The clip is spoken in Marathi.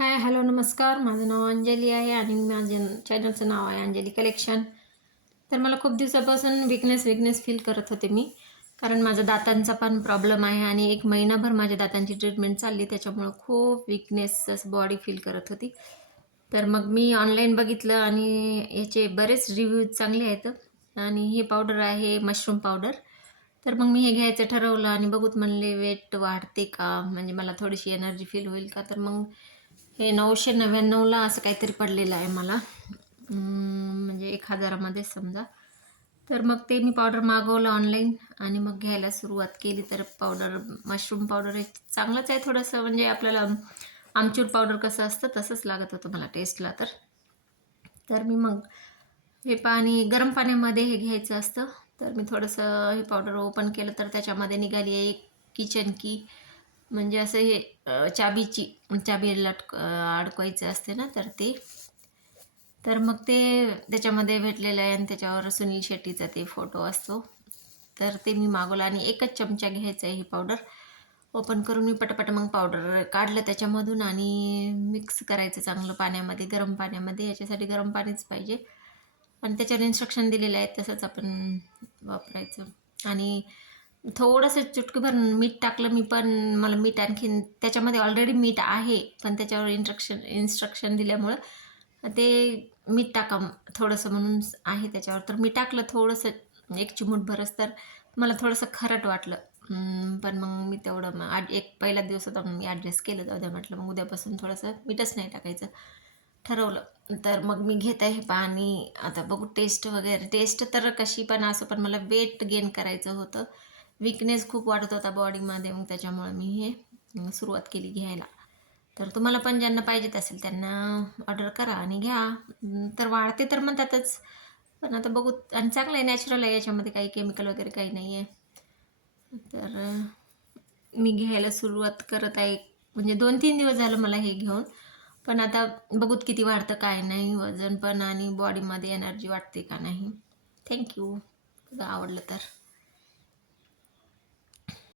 हाय, हॅलो, नमस्कार. माझं नाव अंजली आहे आणि माझ्या चॅनलचं नाव आहे अंजली कलेक्शन. तर मला खूप दिवसापासून विकनेस फील करत होते मी. कारण माझा दातांचा पण प्रॉब्लेम आहे आणि 1 महिनाभर माझ्या दातांची ट्रीटमेंट चालली. त्याच्यामुळं खूप विकनेस बॉडी फील करत होती. तर मग मी ऑनलाईन बघितलं आणि याचे बरेच रिव्ह्यूज चांगले आहेत आणि हे पावडर आहे मशरूम पावडर. तर मग मी हे घ्यायचं ठरवलं आणि बघूत म्हणले वेट वाढते का? म्हणजे मला थोडीशी एनर्जी फील होईल का? तर मग हे 999ला असं काहीतरी पडलेलं आहे मला. म्हणजे 1000मध्ये समजा. तर मग ते मी पावडर मागवलं ऑनलाईन आणि मग घ्यायला सुरुवात केली. तर पावडर मशरूम पावडर हे चांगलंच आहे थोडंसं, म्हणजे आपल्याला आमचूर पावडर कसं असतं तसंच लागत होतं मला टेस्टला. तर मी मग हे पाणी गरम पाण्यामध्ये हे घ्यायचं असतं. तर मी थोडंसं हे पावडर ओपन केलं तर त्याच्यामध्ये निघाली आहे एक किचन की, म्हणजे असं हे चाबी अडकवायचं असते ना, तर ते. तर मग ते त्याच्यामध्ये भेटलेलं आहे आणि त्याच्यावर सुनील शेट्टीचा ते फोटो असतो. तर ते मी मागवलं आणि 1च चमचा घ्यायचा आहे ही पावडर. ओपन करून मी पटापट मग पावडर काढलं त्याच्यामधून आणि मिक्स करायचं चांगलं पाण्यामध्ये, गरम पाण्यामध्ये. याच्यासाठी गरम पाणीच पाहिजे आणि त्याच्यावर इन्स्ट्रक्शन दिलेले आहेत तसंच आपण वापरायचं. आणि थोडंसं चुटकीभर मीठ टाकलं मी, पण मला मीठ आणखीन त्याच्यामध्ये ऑलरेडी मीठ आहे, पण त्याच्यावर इन्स्ट्रक्शन दिल्यामुळं ते मीठ टाका थोडंसं म्हणून आहे त्याच्यावर. तर मी टाकलं थोडंसं, 1 चिमूटभरच. तर मला थोडंसं खारट वाटलं. पण मग मी तेवढं एक पहिला दिवस होता म्हणून मी ॲडजस्ट केलं. जाऊ द्या म्हटलं, मग उद्यापासून थोडंसं मीठच नाही टाकायचं ठरवलं. तर मग मी घेत आहे पाणी. आता बघू टेस्ट वगैरे. टेस्ट तर कशी पण असो, पण मला वेट गेन करायचं होतं. विकनेस खूप वाटत होता बॉडीमध्ये, मग त्याच्यामुळे मी हे सुरुवात केली घ्यायला. तर तुम्हाला पण ज्यांना पाहिजेत असेल त्यांना ऑर्डर करा आणि घ्या. तर वाढते तर म्हणतातच, पण आता बघू. आणि चांगलं आहे, नॅचरल आहे, याच्यामध्ये काही केमिकल वगैरे काही नाही आहे. तर मी घ्यायला सुरुवात करत आहे. म्हणजे 2-3 दिवस झालं मला हे घेऊन. पण आता बघूत किती वाढतं काय नाही, वजन पण आणि बॉडीमध्ये एनर्जी वाटते का नाही. थँक्यू. आवडलं तर.